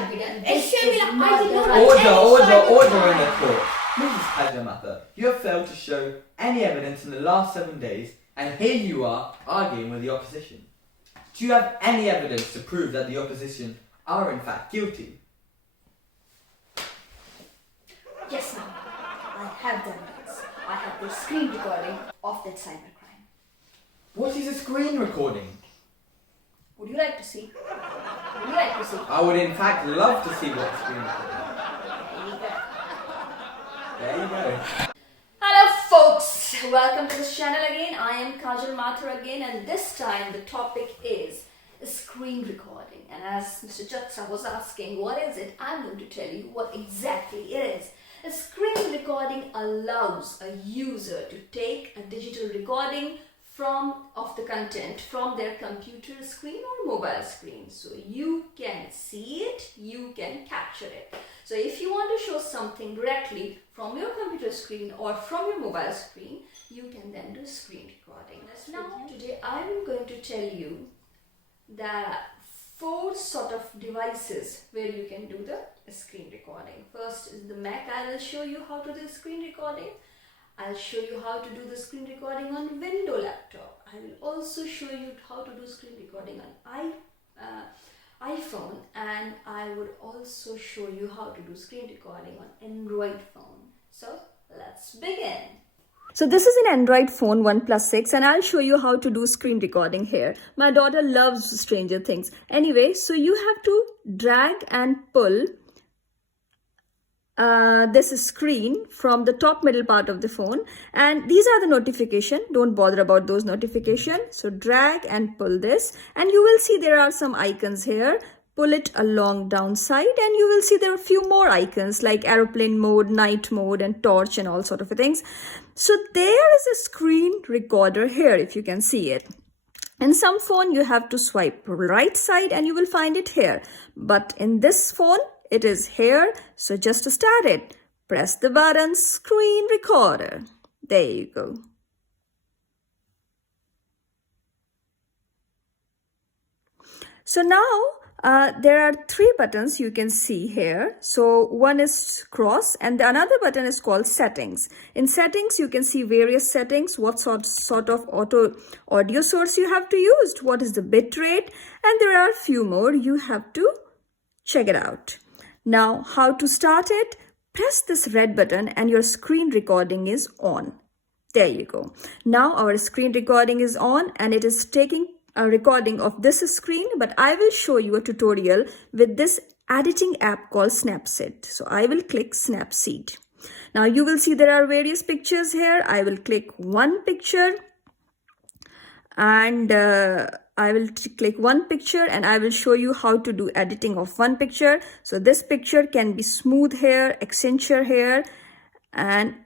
cannot be done. This This is is not not the the right- right. Order in the court. Mrs. Pajamatha, you have failed to show any evidence in the last 7 days, and here you are arguing with the opposition. Do you have any evidence to prove that the opposition are in fact guilty? Yes, ma'am. I have the evidence. I have the screen recording of that cybercrime. What is a screen recording? Would you like to see? Would you like to see? I would in fact love to see what a screen recording is. There you go. There you go. Hello folks, welcome to this channel again. I am Kajal Mathur again, and this time the topic is screen recording. And as Mr. Jatsa was asking what is it, I'm going to tell you what exactly it is. A screen recording allows a user to take a digital recording of the content from their computer screen or mobile screen. So you can see it, you can capture it. So if you want to show something directly from your computer screen or from your mobile screen, you can then do screen recording. Now today I am going to tell you the 4 sort of devices where you can do the screen recording. First is the Mac. I will show you how to do screen recording. I'll show you how to do the screen recording on Windows laptop. I will also show you how to do screen recording on iPhone, and I would also show you how to do screen recording on Android phone. So let's begin. So this is an Android phone 1 plus 6, and I'll show you how to do screen recording here. My daughter loves Stranger Things. Anyway, so you have to drag and pull this screen from the top middle part of the phone, and these are the notification. Don't bother about those notification. So drag and pull this, and you will see there are some icons here. Pull it along downside, and you will see there are a few more icons like aeroplane mode, night mode, and torch, and all sort of things. So there is a screen recorder here, if you can see it. In some phone you have to swipe right side and you will find it here, but in this phone it is here. So just to start it, press the button screen recorder. There you go. So now there are 3 buttons you can see here. So one is cross, and the another button is called settings. In settings you can see various settings, what sort of audio source you have to use, what is the bit rate, and there are a few more. You have to check it out. Now how to start it? Press this red button and your screen recording is on. There you go. Now our screen recording is on and it is taking a recording of this screen, but I will show you a tutorial with this editing app called Snapseed. So I will click Snapseed. Now you will see there are various pictures here. I will click one picture, and I will click one picture and I will show you how to do editing of one picture. So this picture can be smooth here, Accenture here, and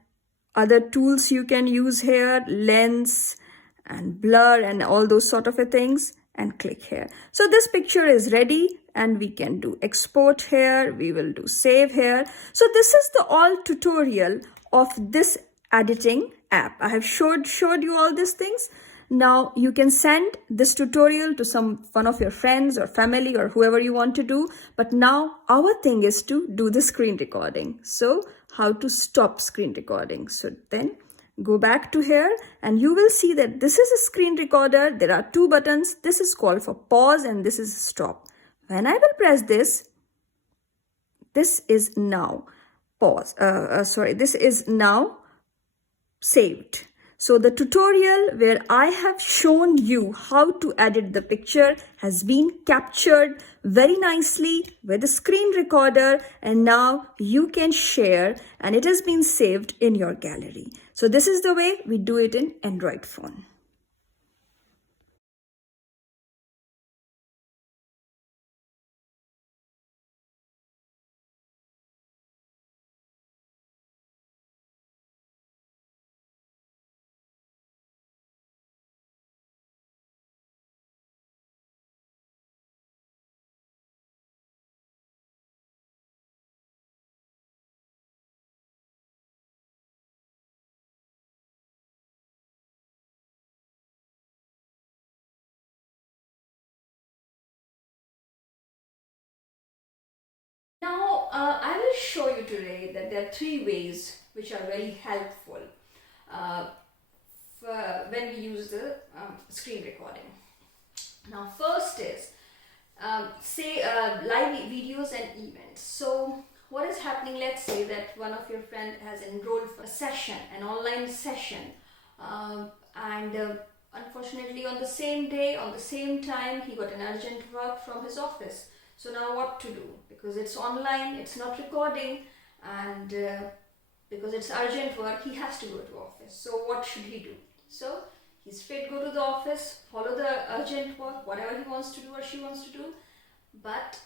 other tools you can use here, lens and blur and all those sort of things, and click here. So this picture is ready and we can do export here, we will do save here. So this is the all tutorial of this editing app. I have showed you all these things. Now you can send this tutorial to one of your friends or family or whoever you want to do. But now our thing is to do the screen recording. So how to stop screen recording? So then go back to here and you will see that this is a screen recorder. There are 2 buttons. This is called for pause and this is stop. When I will press this, this is now pause. This is now saved. So the tutorial where I have shown you how to edit the picture has been captured very nicely with a screen recorder, and now you can share and it has been saved in your gallery. So this is the way we do it in Android phone. I will show you today that there are 3 ways which are very helpful when we use the screen recording. Now, first is say live videos and events. So what is happening? Let's say that one of your friend has enrolled for a session, an online session, and unfortunately on the same day, on the same time, he got an urgent work from his office. So now what to do? Because it's online, it's not recording, and because it's urgent work, he has to go to office. So what should he do? So he's free to go to the office, follow the urgent work, whatever he wants to do or she wants to do, but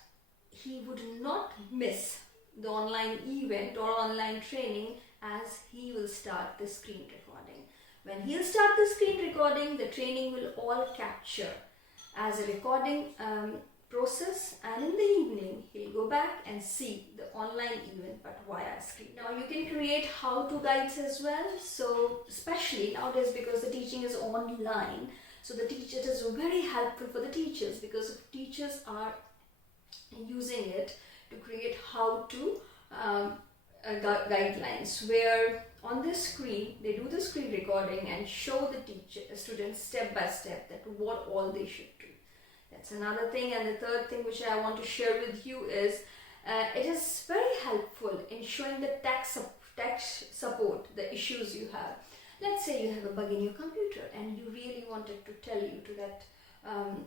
he would not miss the online event or online training, as he will start the screen recording. When he'll start the screen recording, the training will all capture as a recording process, and in the evening he'll go back and see the online event but via screen. Now you can create how-to guides as well. So especially nowadays, because the teaching is online, so it is very helpful for the teachers, because teachers are using it to create how-to guidelines, where on this screen they do the screen recording and show the students step by step that what all they should do. That's another thing. And the third thing which I want to share with you is it is very helpful in showing the tech support, the issues you have. Let's say you have a bug in your computer and you really wanted to tell you to that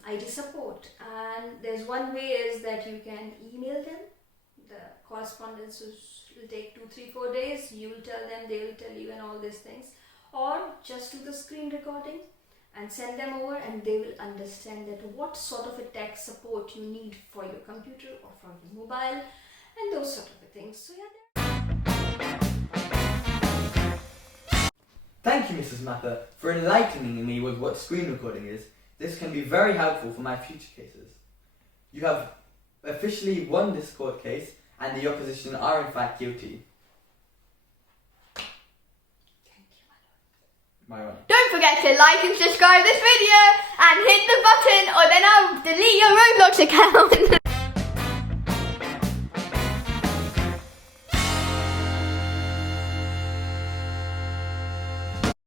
IT support, and there's one way is that you can email them. The correspondence will take 2, 3, 4 days. You will tell them, they will tell you, and all these things. Or just do the screen recording and send them over, and they will understand that what sort of a tech support you need for your computer or for your mobile and those sort of things. So yeah. Thank you, Mrs. Mather, for enlightening me with what screen recording is. This can be very helpful for my future cases. You have officially won this court case, and the opposition are in fact guilty. Thank you, My honor. Don't forget to like and subscribe this video and hit the button, or then I'll delete your Roblox account.